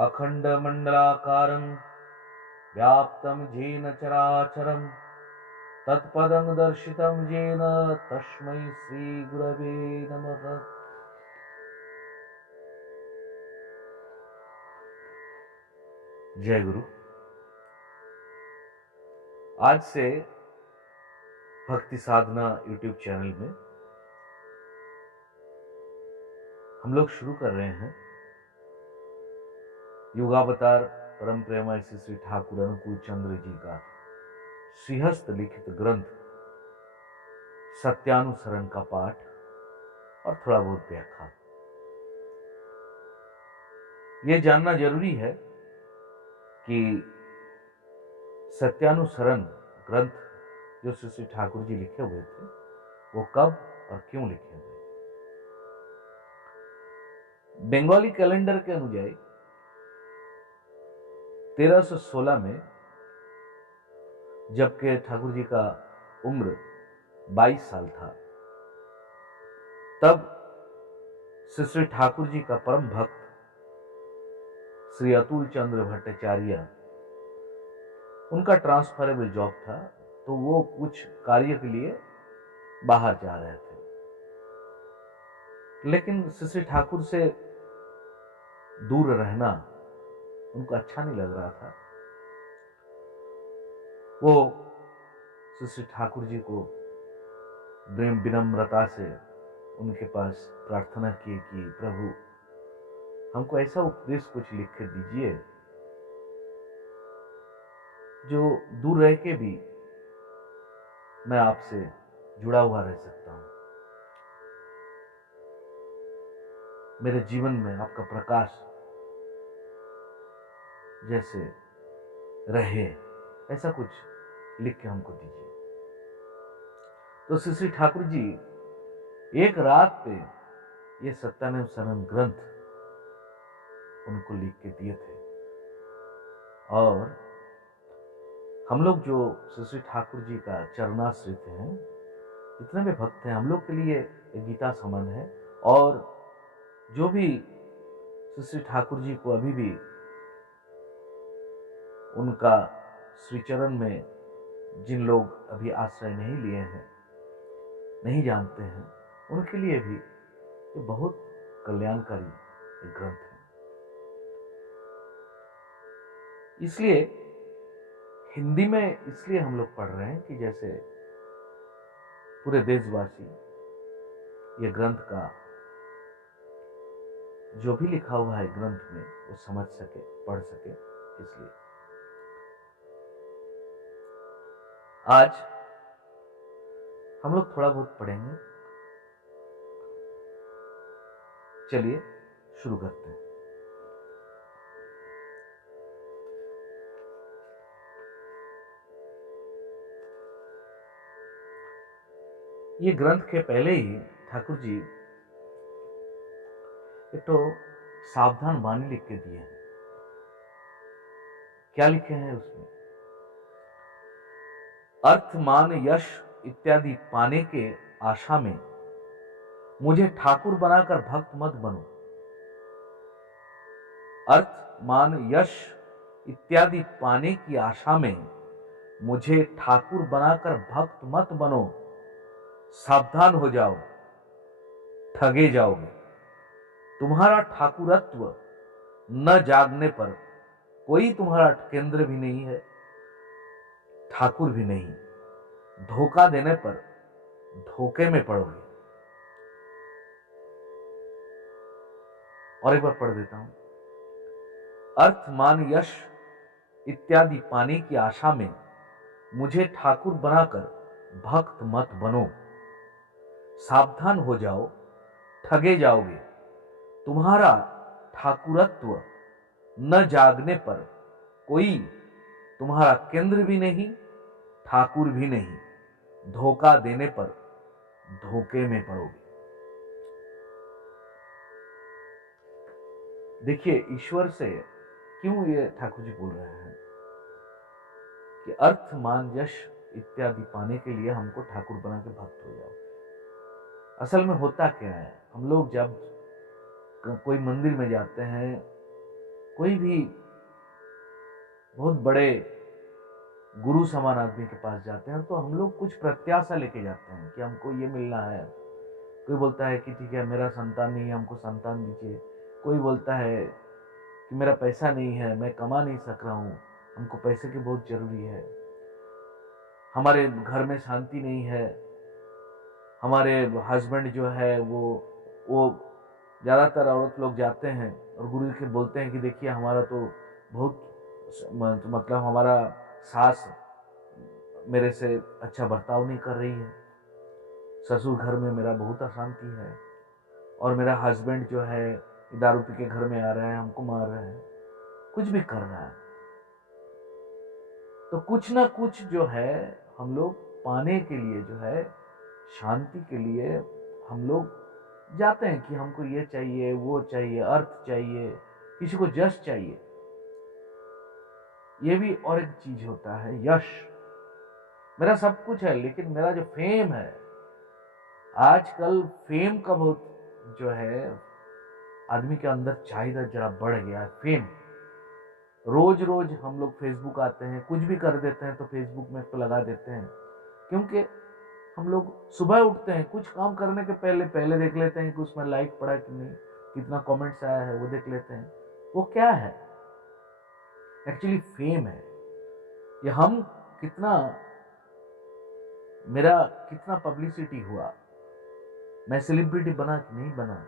अखण्डमण्डलाकारं व्याप्तं येन चराचरं तत्पदं दर्शितं येन तस्मै श्रीगुरवे नमः। जय गुरु। आज से भक्ति साधना यूट्यूब चैनल में हम लोग शुरू कर रहे हैं युगावतार परम प्रेममय श्री ठाकुर अनुकूल चंद्र जी का श्रीहस्त लिखित ग्रंथ सत्यानुसरण का पाठ और थोड़ा बहुत व्याख्या। यह जानना जरूरी है कि सत्यानुसरण ग्रंथ जो श्री ठाकुर जी लिखे हुए थे वो कब और क्यों लिखे हुए। बंगाली कैलेंडर के अनुसार 1316 में जबकि ठाकुर जी का उम्र 22 साल था, तब श्री ठाकुर जी का परम भक्त श्री अतुल चंद्र भट्टाचार्य, उनका ट्रांसफरेबल जॉब था, तो वो कुछ कार्य के लिए बाहर जा रहे थे। लेकिन श्री ठाकुर से दूर रहना उनको अच्छा नहीं लग रहा था। वो श्री ठाकुर जी को विनम्रता से उनके पास प्रार्थना की कि प्रभु हमको ऐसा उपदेश कुछ लिख के दीजिए जो दूर रह के भी मैं आपसे जुड़ा हुआ रह सकता हूं, मेरे जीवन में आपका प्रकाश जैसे रहे, ऐसा कुछ लिख के हमको दीजिए। तो श्री ठाकुर जी एक रात पे ये सत्यानुसरण ग्रंथ उनको लिख के दिए थे। और हम लोग जो श्री ठाकुर जी का चरणाश्रित हैं, जितने भी भक्त हैं, हम लोग के लिए गीता समान है। और जो भी श्री ठाकुर जी को अभी भी उनका श्री चरण में जिन लोग अभी आश्रय नहीं लिए हैं, नहीं जानते हैं, उनके लिए भी ये बहुत कल्याणकारी ग्रंथ है। इसलिए हिंदी में इसलिए हम लोग पढ़ रहे हैं कि जैसे पूरे देशवासी ये ग्रंथ का जो भी लिखा हुआ है ग्रंथ में वो समझ सके, पढ़ सके। इसलिए आज हम लोग थोड़ा बहुत पढ़ेंगे। चलिए शुरू करते हैं। ये ग्रंथ के पहले ही ठाकुर जी एक तो सावधान वाणी लिख के दिए हैं। क्या लिखे हैं उसमें? अर्थ मान यश इत्यादि पाने के आशा में मुझे ठाकुर बनाकर भक्त मत बनो। अर्थ मान यश इत्यादि पाने की आशा में मुझे ठाकुर बनाकर भक्त मत बनो। सावधान हो जाओ, ठगे जाओगे। तुम्हारा ठाकुरत्व न जागने पर कोई तुम्हारा केंद्र भी नहीं है, ठाकुर भी नहीं। धोखा देने पर धोखे में पड़ोगे। और एक बार पढ़ देता हूं। अर्थ मान यश इत्यादि पाने की आशा में मुझे ठाकुर बनाकर भक्त मत बनो। सावधान हो जाओ, ठगे जाओगे। तुम्हारा ठाकुरत्व न जागने पर कोई तुम्हारा केंद्र भी नहीं, ठाकुर भी नहीं। धोखा देने पर धोखे में पड़ोगे। देखिए, ईश्वर से क्यों ये ठाकुर जी बोल रहे हैं कि अर्थ मान यश इत्यादि पाने के लिए हमको ठाकुर बना के भक्त हो जाओ। असल में होता क्या है, हम लोग जब कोई मंदिर में जाते हैं, कोई भी बहुत बड़े गुरु समान आदमी के पास जाते हैं तो हम लोग कुछ प्रत्याशा लेके जाते हैं कि हमको ये मिलना है। कोई बोलता है कि ठीक है मेरा संतान नहीं है, हमको संतान दीजिए। कोई बोलता है कि मेरा पैसा नहीं है, मैं कमा नहीं सक रहा हूँ, हमको पैसे की बहुत जरूरी है। हमारे घर में शांति नहीं है, हमारे हस्बैंड जो है वो ज़्यादातर औरत लोग जाते हैं और गुरु के बोलते हैं कि देखिए हमारा तो बहुत मतलब हमारा सास मेरे से अच्छा बर्ताव नहीं कर रही है, ससुर घर में मेरा बहुत अशांति है, और मेरा हस्बैंड जो है दारू पी के घर में आ रहा है, हमको मार रहा है, कुछ भी कर रहा है। तो कुछ ना कुछ जो है हम लोग पाने के लिए, जो है शांति के लिए हम लोग जाते हैं कि हमको ये चाहिए, वो चाहिए, अर्थ चाहिए, किसी को यश चाहिए। ये भी और एक चीज होता है, यश। मेरा सब कुछ है लेकिन मेरा जो फेम है, आजकल फेम का बहुत जो है आदमी के अंदर चाहिए जरा बढ़ गया है, फेम। रोज रोज हम लोग फेसबुक आते हैं, कुछ भी कर देते हैं तो फेसबुक में तो लगा देते हैं, क्योंकि हम लोग सुबह उठते हैं, कुछ काम करने के पहले देख लेते हैं कि उसमें लाइक पड़ा कि नहीं, कितना कमेंट्स आया है, वो देख लेते हैं। वो क्या है? एक्चुअली फेम है। ये हम कितना, मेरा कितना पब्लिसिटी हुआ, मैं सेलिब्रिटी बना कि नहीं बना,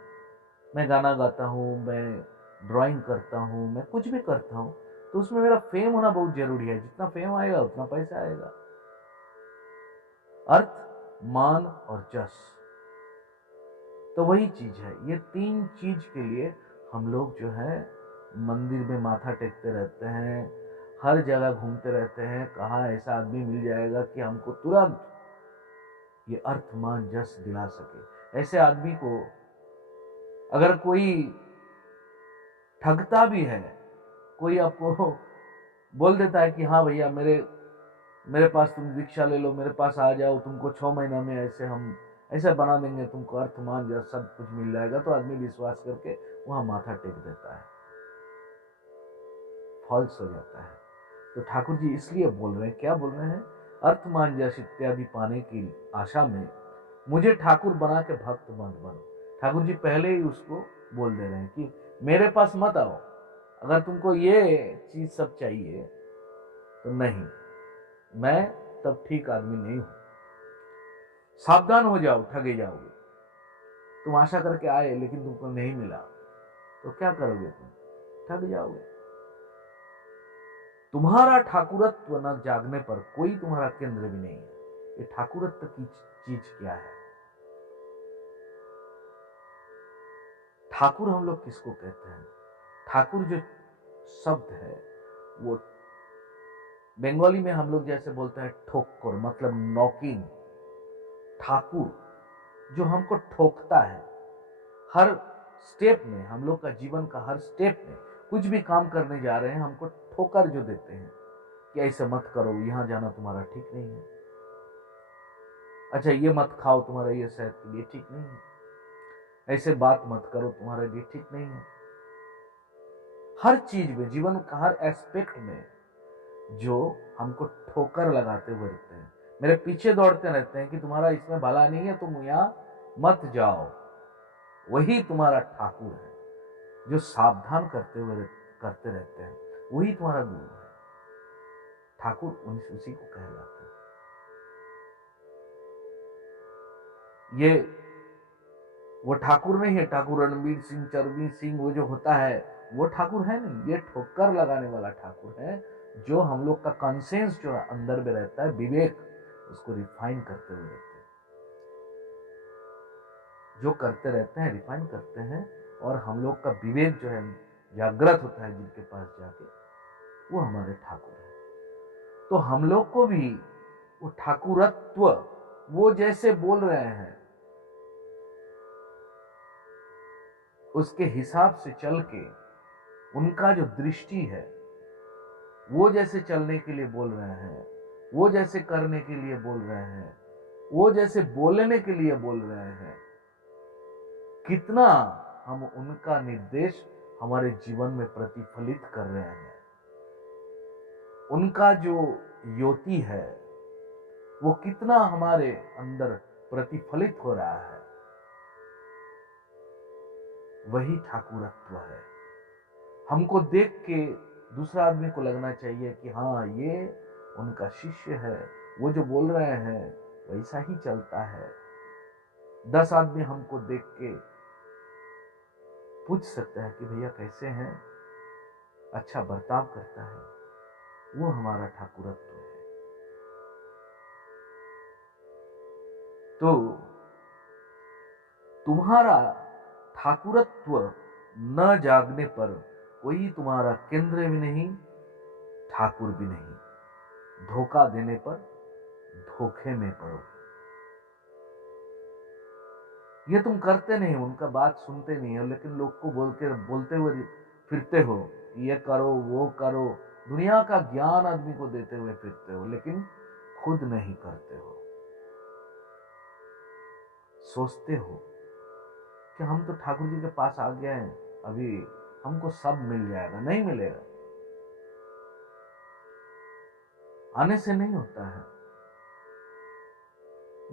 मैं गाना गाता हूँ, मैं ड्राइंग करता हूँ, मैं कुछ भी करता हूँ, तो उसमें मेरा फेम होना बहुत जरूरी है। जितना फेम आएगा उतना पैसा आएगा। अर्थ, मान और जस, तो वही चीज है। ये तीन चीज के लिए हम लोग जो है मंदिर में माथा टेकते रहते हैं, हर जगह घूमते रहते हैं, कहाँ ऐसा आदमी मिल जाएगा कि हमको तुरंत ये अर्थ मान जस दिला सके। ऐसे आदमी को अगर कोई ठगता भी है, कोई आपको बोल देता है कि हाँ भैया मेरे पास तुम दीक्षा ले लो, मेरे पास आ जाओ, तुमको 6 महीना में हम ऐसे बना देंगे, तुमको अर्थ मान जस सब कुछ मिल जाएगा, तो आदमी विश्वास करके वहां माथा टेक देता है, फॉल्स हो जाता है। तो ठाकुर जी इसलिए बोल रहे हैं, क्या बोल रहे हैं? अर्थ मान जस इत्यादि पाने की आशा में मुझे ठाकुर बना के भक्त मत बनो। ठाकुर जी पहले ही उसको बोल दे रहे हैं कि मेरे पास मत आओ, अगर तुमको ये चीज सब चाहिए तो नहीं, मैं तब ठीक आदमी नहीं हूं। सावधान हो जाओ, ठगे जाओगे। तुम आशा करके आए लेकिन तुमको नहीं मिला तो क्या करोगे? तुम ठग जाओगे। तुम्हारा ठाकुरत्व न जागने पर कोई तुम्हारा केंद्र भी नहीं है। ये ठाकुरत्व की चीज क्या है? ठाकुर हम लोग किसको कहते हैं? ठाकुर जो शब्द है वो बंगाली में हम लोग जैसे बोलते हैं ठोकर, मतलब नॉकिंग। ठाकुर जो हमको ठोकता है हर स्टेप में, हम लोग का जीवन का हर स्टेप में कुछ भी काम करने जा रहे हैं, हमको ठोकर जो देते हैं कि ऐसे मत करो, यहां जाना तुम्हारा ठीक नहीं है, अच्छा ये मत खाओ, तुम्हारा ये सेहत के लिए ठीक नहीं है, ऐसे बात मत करो, तुम्हारे लिए ठीक नहीं है। हर चीज में, जीवन का हर एस्पेक्ट में जो हमको ठोकर लगाते हुए रहते हैं, मेरे पीछे दौड़ते रहते हैं कि तुम्हारा इसमें भला नहीं है, तुम यहां मत जाओ, वही तुम्हारा ठाकुर है। जो सावधान करते रहते हैं वही तुम्हारा गुरु है। ठाकुर उसी को कहलाते हैं। ये वो ठाकुर नहीं है, ठाकुर रणवीर सिंह, चरवीर सिंह, वो जो होता है वो ठाकुर है नहीं। ये ठोकर लगाने वाला ठाकुर है, जो हम लोग का कॉन्सेंस जो अंदर में रहता है, विवेक, उसको रिफाइन करते हुए रहते हैं, जो करते रहते हैं रिफाइन करते हैं, और हम लोग का विवेक जो है जागृत होता है जिनके पास जाके, वो हमारे ठाकुर है। तो हम लोग को भी वो ठाकुरत्व, वो जैसे बोल रहे हैं उसके हिसाब से चल के, उनका जो दृष्टि है वो जैसे चलने के लिए बोल रहे हैं, वो जैसे करने के लिए बोल रहे हैं, वो जैसे बोलने के लिए बोल रहे हैं, कितना हम उनका निर्देश हमारे जीवन में प्रतिफलित कर रहे हैं, उनका जो ज्योति है वो कितना हमारे अंदर प्रतिफलित हो रहा है, वही ठाकुरत्व है। हमको देख के दूसरा आदमी को लगना चाहिए कि हाँ, ये उनका शिष्य है, वो जो बोल रहे हैं वैसा ही चलता है। 10 आदमी हमको देख के पूछ सकते हैं कि भैया कैसे हैं, अच्छा बर्ताव करता है, वो हमारा ठाकुरत्व है। तो तुम्हारा ठाकुरत्व न जागने पर कोई तुम्हारा केंद्र भी नहीं, ठाकुर भी नहीं। धोखा देने पर धोखे में पड़ो। ये तुम करते नहीं, उनका बात सुनते नहीं हो, लेकिन लोग को बोलते हुए फिरते हो, ये करो वो करो, दुनिया का ज्ञान आदमी को देते हुए फिरते हो, लेकिन खुद नहीं करते हो। सोचते हो कि हम तो ठाकुर जी के पास आ गए हैं, अभी हमको सब मिल जाएगा। नहीं मिलेगा, आने से नहीं होता है।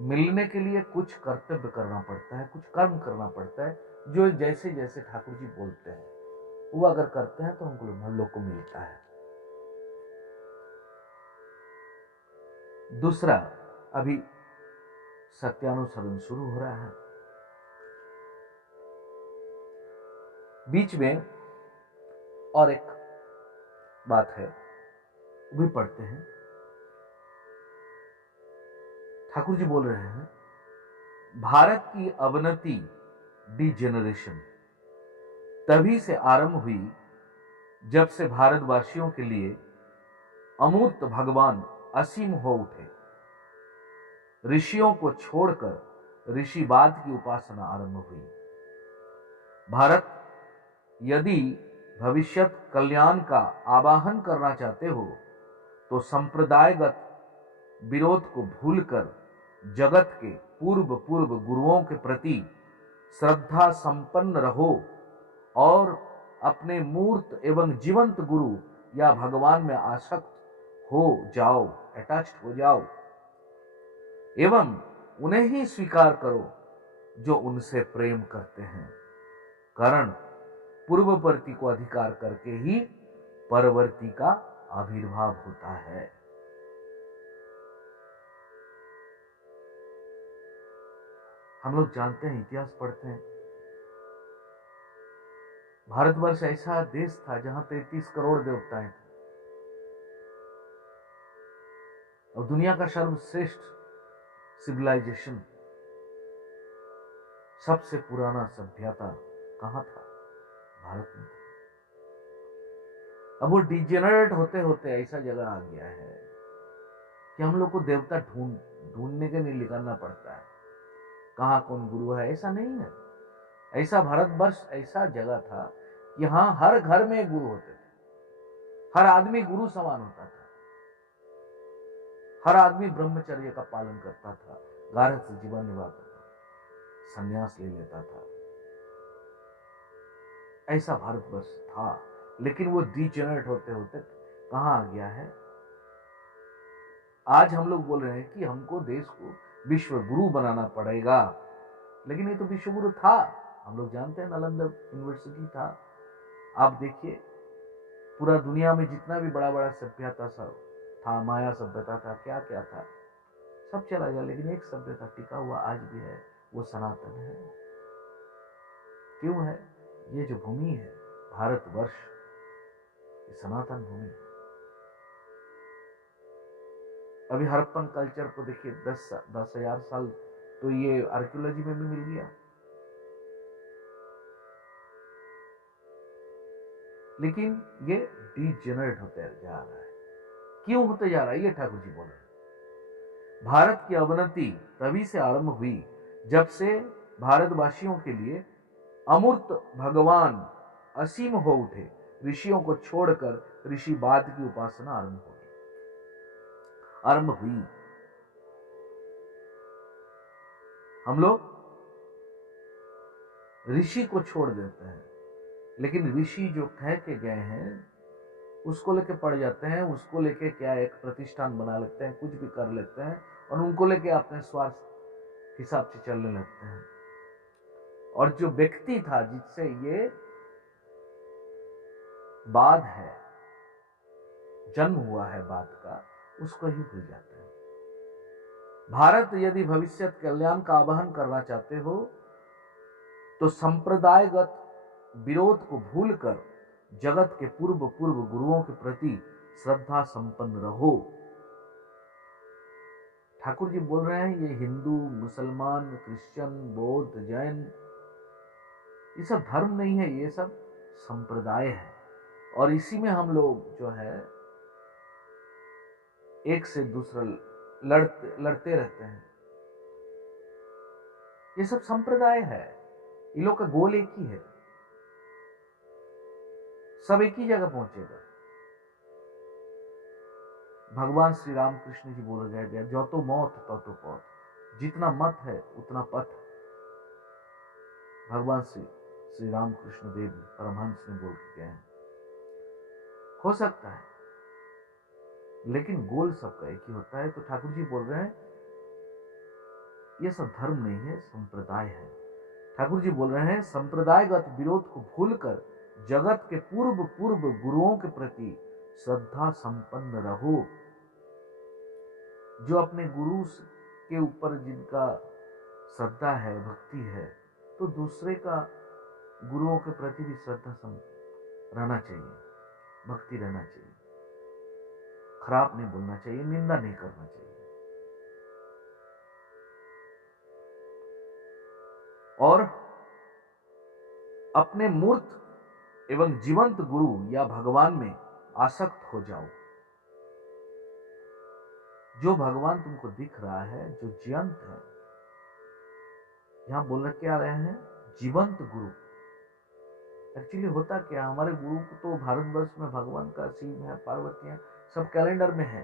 मिलने के लिए कुछ कर्तव्य करना पड़ता है, कुछ कर्म करना पड़ता है, जो जैसे जैसे ठाकुर जी बोलते हैं वो अगर करते हैं तो हम लोग को मिलता है। दूसरा, अभी सत्यानुसरण शुरू हो रहा है। बीच में और एक बात है, वो भी पढ़ते हैं। ठाकुर जी बोल रहे हैं, भारत की अवनति, डिजेनरेशन तभी से आरंभ हुई जब से भारतवासियों के लिए अमूर्त भगवान असीम हो उठे। ऋषियों को छोड़कर ऋषिवाद की उपासना आरंभ हुई। भारत यदि भविष्यत कल्याण का आवाहन करना चाहते हो तो संप्रदायगत विरोध को भूलकर जगत के पूर्व गुरुओं के प्रति श्रद्धा संपन्न रहो और अपने मूर्त एवं जीवंत गुरु या भगवान में आसक्त हो जाओ, अटैच्ड हो जाओ, एवं उन्हें ही स्वीकार करो जो उनसे प्रेम करते हैं। कारण पूर्ववर्ती को अधिकार करके ही परवर्ती का आविर्भाव होता है। हम लोग जानते हैं, इतिहास पढ़ते हैं, भारतवर्ष ऐसा देश था जहां 33 करोड़ देवताएं थे और दुनिया का सर्वश्रेष्ठ सिविलाइजेशन, सबसे पुराना सभ्यता कहां था? भारत में। अब वो डिजेनरेट होते होते ऐसा जगह आ गया है कि हम लोग को देवता ढूंढने के लिए निकलना पड़ता है, कहां कौन गुरु है। ऐसा नहीं है, ऐसा भारतवर्ष ऐसा जगह था कि हाँ, हर घर में एक गुरु होते थे, हर आदमी गुरु समान होता था, हर आदमी ब्रह्मचर्य का पालन करता था, गारहस्थ जीवन निभाता था, संन्यास ले लेता था। ऐसा भारतवर्ष था, लेकिन वो डिजेनरेट होते होते कहां आ गया है? आज हम लोग बोल रहे हैं कि हमको देश को विश्व गुरु बनाना पड़ेगा, लेकिन ये तो विश्व गुरु था। हम लोग जानते हैं, नालंदा यूनिवर्सिटी था। आप देखिए, पूरा दुनिया में जितना भी बड़ा बड़ा सभ्यता सब था, माया सभ्यता था, क्या क्या था, सब चला गया, लेकिन एक सभ्यता टिका हुआ आज भी है, वो सनातन है। क्यों है? ये जो भूमि है भारतवर्ष, ये सनातन भूमि है। अभी हड़प्पन कल्चर को देखिए, 10,000 साल तो ये आर्कियोलॉजी में भी मिल गया, लेकिन ये डिजेनरेट होते जा रहा है। क्यों होते जा रहा है? ये ठाकुर जी बोल रहे हैं, भारत की अवनति तभी से आरंभ हुई जब से भारतवासियों के लिए अमूर्त भगवान असीम हो उठे। ऋषियों को छोड़कर ऋषिवाद की उपासना आरंभ हुई। हम लोग ऋषि को छोड़ देते हैं, लेकिन ऋषि जो कह के गए हैं उसको लेके पड़ जाते हैं, उसको लेके क्या एक प्रतिष्ठान बना लेते हैं, कुछ भी कर लेते हैं और उनको लेके अपने स्वार्थ हिसाब से चलने लगते हैं। और जो व्यक्ति था जिससे ये बात है, जन्म हुआ है बात का, उसको ही भूल जाते हैं। भारत यदि भविष्य कल्याण का आवाहन करना चाहते हो तो संप्रदायगत विरोध को भूलकर जगत के पूर्व गुरुओं के प्रति श्रद्धा संपन्न रहो। ठाकुर जी बोल रहे हैं ये हिंदू, मुसलमान, क्रिश्चियन, बौद्ध, जैन, ये सब धर्म नहीं है, ये सब संप्रदाय है। और इसी में हम लोग जो है एक से दूसरा लड़ते रहते हैं। ये सब संप्रदाय है, इन लोग का गोल एक ही है, सब एक ही जगह पहुंचेगा। भगवान श्री राम कृष्ण जी बोल गया जो तो मौत तो पौत, जितना मत है उतना पथ। भगवान श्री राम कृष्ण देव परमहंस ने बोल के गए हैं। हो सकता है लेकिन गोल सबका एक ही होता है। तो ठाकुर जी बोल रहे हैं ये सब धर्म नहीं है, संप्रदाय है। ठाकुर जी बोल रहे हैं संप्रदायगत विरोध को भूलकर जगत के पूर्व गुरुओं के प्रति श्रद्धा संपन्न रहो। जो अपने गुरु के ऊपर जिनका श्रद्धा है, भक्ति है, तो दूसरे का गुरुओं के प्रति भी श्रद्धा रहना चाहिए, भक्ति रहना चाहिए, खराब नहीं बोलना चाहिए, निंदा नहीं करना चाहिए। और अपने मूर्त एवं जीवंत गुरु या भगवान में आसक्त हो जाओ। जो भगवान तुमको दिख रहा है, जो जीवंत है, यहां बोल क्या रहे हैं, जीवंत गुरु। एक्चुअली होता क्या, हमारे गुरु को तो भारतवर्ष में भगवान का शिव है, पार्वती है, सब कैलेंडर में है,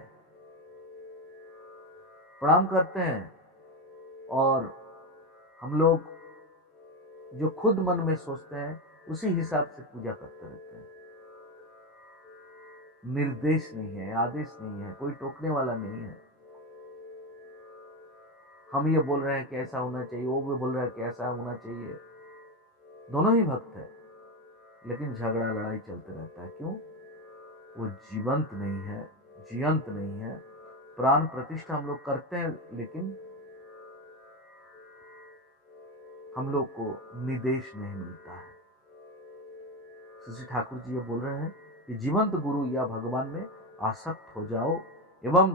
प्रणाम करते हैं। और हम लोग जो खुद मन में सोचते हैं उसी हिसाब से पूजा करते रहते हैं। निर्देश नहीं है, आदेश नहीं है, कोई टोकने वाला नहीं है। हम ये बोल रहे हैं कि ऐसा होना चाहिए, वो भी बोल रहा है कि ऐसा होना चाहिए। दोनों ही भक्त है, लेकिन झगड़ा लड़ाई चलते रहता है। क्यों? वो जीवंत नहीं है, जियंत नहीं है। प्राण प्रतिष्ठा हम लोग करते हैं, लेकिन हम लोग को निर्देश नहीं मिलता है। श्री ठाकुर जी ये बोल रहे हैं कि जीवंत गुरु या भगवान में आसक्त हो जाओ एवं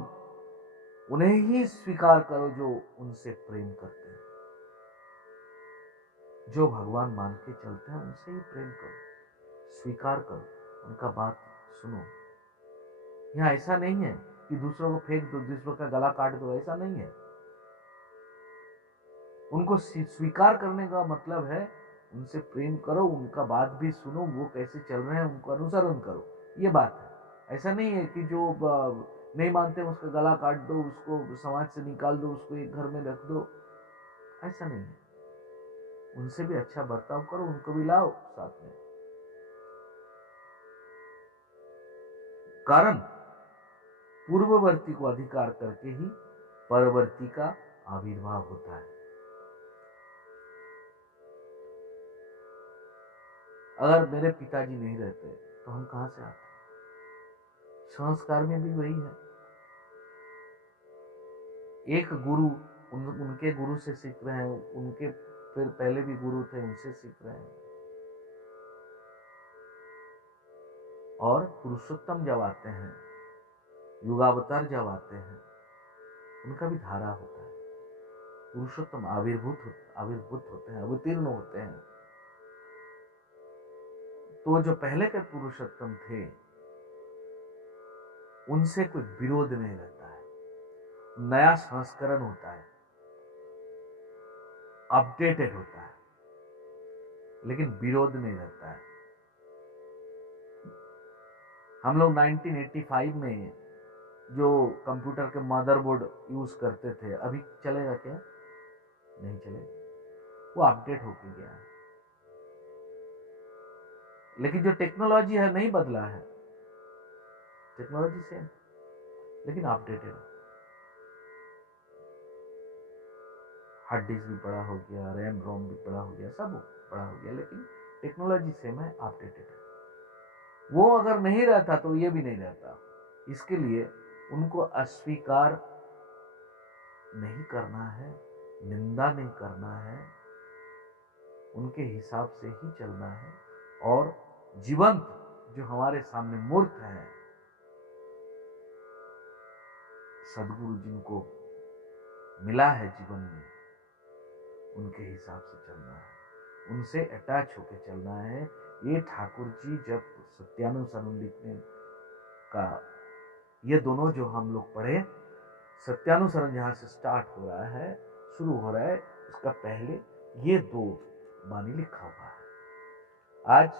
उन्हें ही स्वीकार करो जो उनसे प्रेम करते हैं। जो भगवान मान के चलते हैं उनसे ही प्रेम करो, स्वीकार करो, उनका बात सुनो। यहाँ ऐसा नहीं है कि दूसरों को फेंक दो, दूसरों का गला काट दो, ऐसा नहीं है। उनको स्वीकार करने का मतलब है उनसे प्रेम करो, उनका बात भी सुनो, वो कैसे चल रहे हैं उनको अनुसरण करो, ये बात है। ऐसा नहीं है कि जो नहीं मानते उसका गला काट दो, उसको समाज से निकाल दो, उसको एक घर में रख दो, ऐसा नहीं है। उनसे भी अच्छा बर्ताव करो, उनको भी लाओ साथ में। कारण पूर्ववर्ती को अधिकार करके ही परवर्ती का आविर्भाव होता है। अगर मेरे पिताजी नहीं रहते तो हम कहां से आते? संस्कार में भी वही है। एक गुरु उनके गुरु से सीख रहे हैं, उनके फिर पहले भी गुरु थे, उनसे सीख रहे हैं। और पुरुषोत्तम जब आते हैं, युगावतार जब आते हैं, उनका भी धारा होता है। पुरुषोत्तम आविर्भूत होते हैं, अवतीर्ण होते हैं। तो जो पहले के पुरुषोत्तम थे उनसे कोई विरोध नहीं रहता है, नया संस्करण होता है, अपडेटेड होता है, लेकिन विरोध नहीं रहता है। हम लोग 1985 में जो कंप्यूटर के मदरबोर्ड यूज करते थे, अभी चलेगा क्या? नहीं चलेगा, वो अपडेट होके गया है। लेकिन जो टेक्नोलॉजी है नहीं बदला है, टेक्नोलॉजी सेम लेकिन अपडेटेड। हार्ड डिस्क भी बड़ा हो गया, रैम रोम भी बड़ा हो गया, सब बड़ा हो गया, लेकिन टेक्नोलॉजी सेम है, अपडेटेड है। वो अगर नहीं रहता तो ये भी नहीं रहता। इसके लिए उनको अस्वीकार नहीं करना है, निंदा नहीं करना है, उनके हिसाब से ही चलना है। और जीवंत जो हमारे सामने मूर्त है, सदगुरु जिनको मिला है जीवन में, उनके हिसाब से चलना है, उनसे अटैच होकर चलना है। ये ठाकुर जी जब सत्यानुसरण लिखने का, ये दोनों जो हम लोग पढ़े, सत्यानुसरण जहां से स्टार्ट हो रहा है, शुरू हो रहा है, उसका पहले ये दो बानी लिखा हुआ है। आज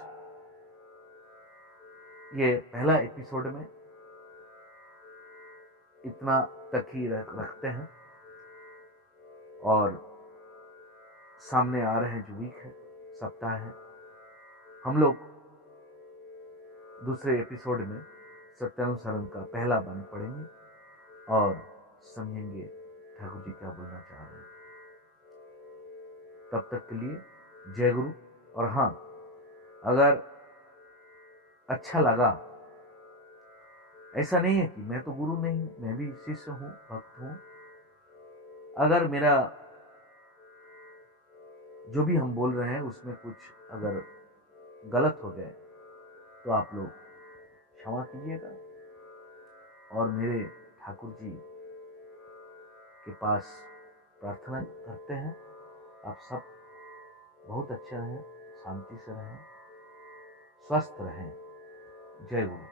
ये पहला एपिसोड में इतना तक ही रखते हैं, और सामने आ रहे हैं जो वीक है, सप्ताह है, हम लोग दूसरे एपिसोड में सत्यानुसरण का पहला बानी पढ़ेंगे और समझेंगे ठाकुर जी क्या बोलना चाह रहे हैं। तब तक के लिए जय गुरु। और हाँ, अगर अच्छा लगा, ऐसा नहीं है कि मैं तो गुरु नहीं, मैं भी शिष्य हूं, भक्त हूं, अगर मेरा जो भी हम बोल रहे हैं उसमें कुछ अगर गलत हो गए तो आप लोग क्षमा कीजिएगा, और मेरे ठाकुर जी के पास प्रार्थना करते हैं आप सब बहुत अच्छे रहें, शांति से रहें, स्वस्थ रहें। जय गुरु।